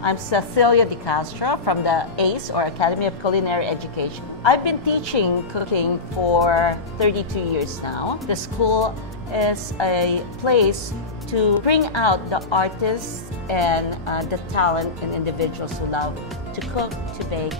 I'm Cecilia De Castro from the ACE, or Academy of Culinary Education. I've been teaching cooking for 32 years now. The school is a place to bring out the artists and the talent in individuals who love to cook, to bake,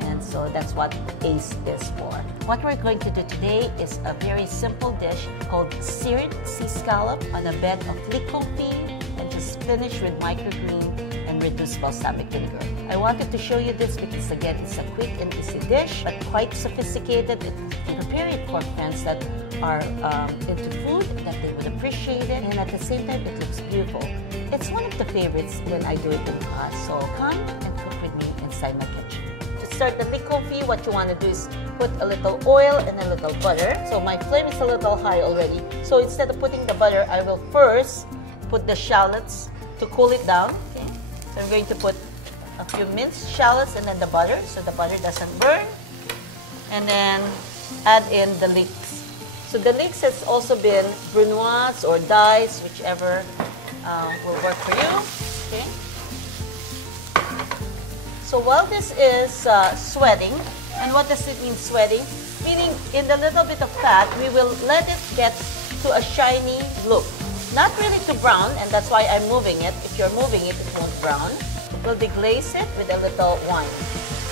and so that's what ACE is for. What we're going to do today is a very simple dish called seared sea scallop on a bed of licopene, and just finish with microgreen and reduced balsamic vinegar. I wanted to show you this because, again, it's a quick and easy dish, but quite sophisticated. You prepare it for friends that are into food, that they would appreciate it, and at the same time, it looks beautiful. It's one of the favorites when I do it in class, so come and cook with me inside my kitchen. To start the licopene, what you want to do is put a little oil and a little butter. So my flame is a little high already. So instead of putting the butter, I will first put the shallots to cool it down. Okay? So I'm going to put a few minced shallots and then the butter, so the butter doesn't burn. And then add in the leeks. So the leeks has also been brunoise or diced, whichever will work for you. Okay. So while this is sweating, and what does it mean sweating? Meaning in the little bit of fat, we will let it get to a shiny look. Not really to brown, and that's why I'm moving it. If you're moving it, it won't brown. We'll deglaze it with a little wine.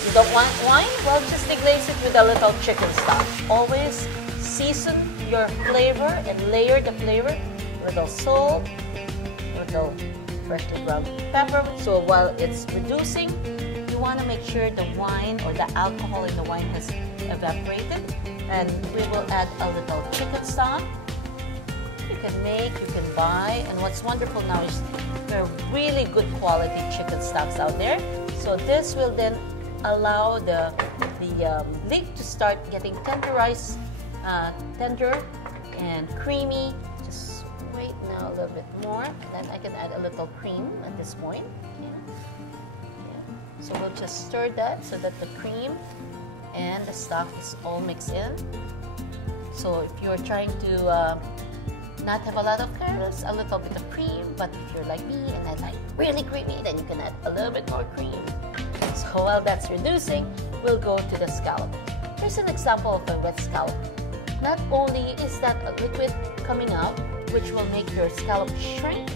You don't want wine? Well, just deglaze it with a little chicken stock. Always season your flavor and layer the flavor. A little salt, a little freshly ground pepper. So while it's reducing, you want to make sure the wine or the alcohol in the wine has evaporated. And we will add a little chicken stock. You can make, you can buy, and what's wonderful now is there are really good quality chicken stocks out there. So this will then allow the leek to start getting tenderized, tender and creamy. Just wait now a little bit more, and then I can add a little cream at this point. So we'll just stir that so that the cream and the stock is all mixed in. So if you're trying to not have a lot of carrots, a little bit of cream, but if you're like me and I like really creamy, then you can add a little bit more cream. So while that's reducing, we'll go to the scallop. Here's an example of a wet scallop. Not only is that a liquid coming out, which will make your scallop shrink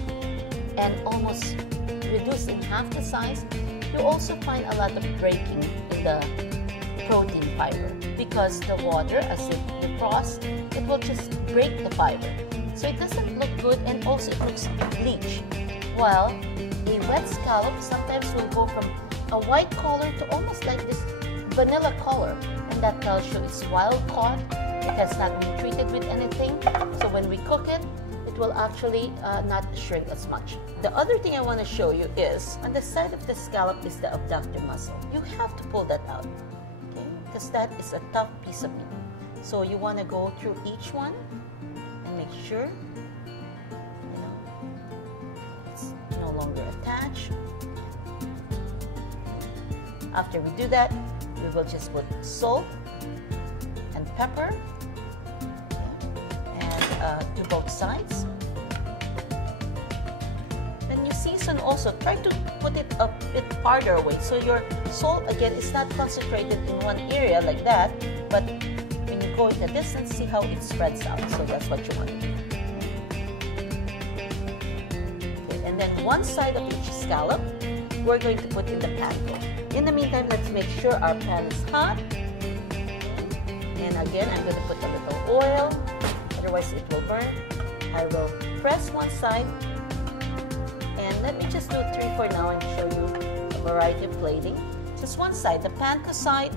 and almost reduce in half the size, you also find a lot of breaking in the protein fiber, because the water, as it defrosts, it will just break the fiber. So it doesn't look good, and also it looks bleached. While a wet scallop sometimes will go from a white color to almost like this vanilla color, and that tells you it's wild caught. It has not been treated with anything. So when we cook it, it will actually not shrink as much. The other thing I want to show you is on the side of the scallop is the abductor muscle. You have to pull that out, okay? Because that is a tough piece of meat. So you want to go through each one and make sure it's no longer attached. After we do that, we will just put salt and pepper and to both sides. Then you season also. Try to put it a bit farther away, so your salt again is not concentrated in one area like that, but when you go in the distance, see how it spreads out. So that's what you want to do. Okay, and then one side of each scallop, we're going to put in the pan. In the meantime, let's make sure our pan is hot. And again, I'm going to put a little oil, otherwise it will burn. I will press one side, and let me just do 3 for now and show you a variety of plating. Just one side. The panko side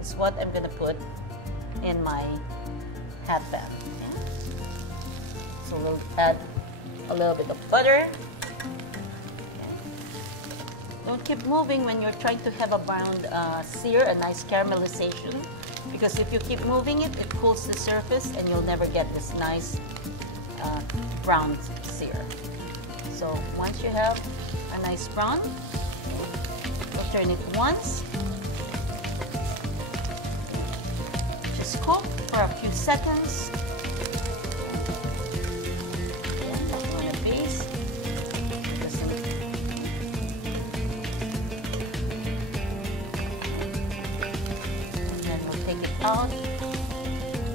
is what I'm going to put in my hot pan. Okay? So we'll add a little bit of butter. Don't keep moving when you're trying to have a browned sear, a nice caramelization, because if you keep moving it, it cools the surface and you'll never get this nice brown sear. So once you have a nice brown, we'll turn it once. Just cook for a few seconds. On the base. out.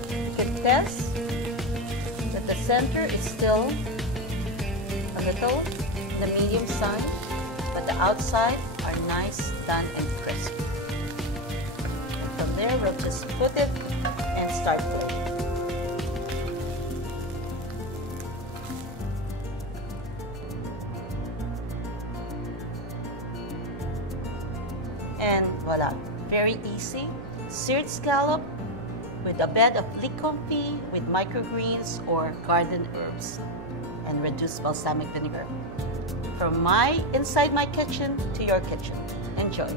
You can test that the center is still a little the medium side, but the outside are nice, done, and crisp. And from there, we'll just put it and start cooking. And voila, very easy. Seared scallop with a bed of leek confit with microgreens or garden herbs and reduced balsamic vinegar. From inside my kitchen to your kitchen. Enjoy.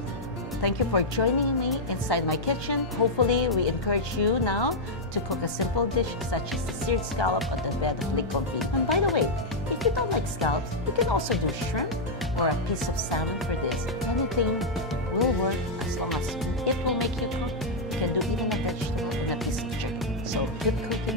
Thank you for joining me inside my kitchen. Hopefully, we encourage you now to cook a simple dish such as the seared scallop on the bed of leek confit. And by the way, if you don't like scallops, you can also do shrimp or a piece of salmon for this. Anything will work as long as it will make you cook. You can do even a vegetable and a piece of chicken. So good cooking.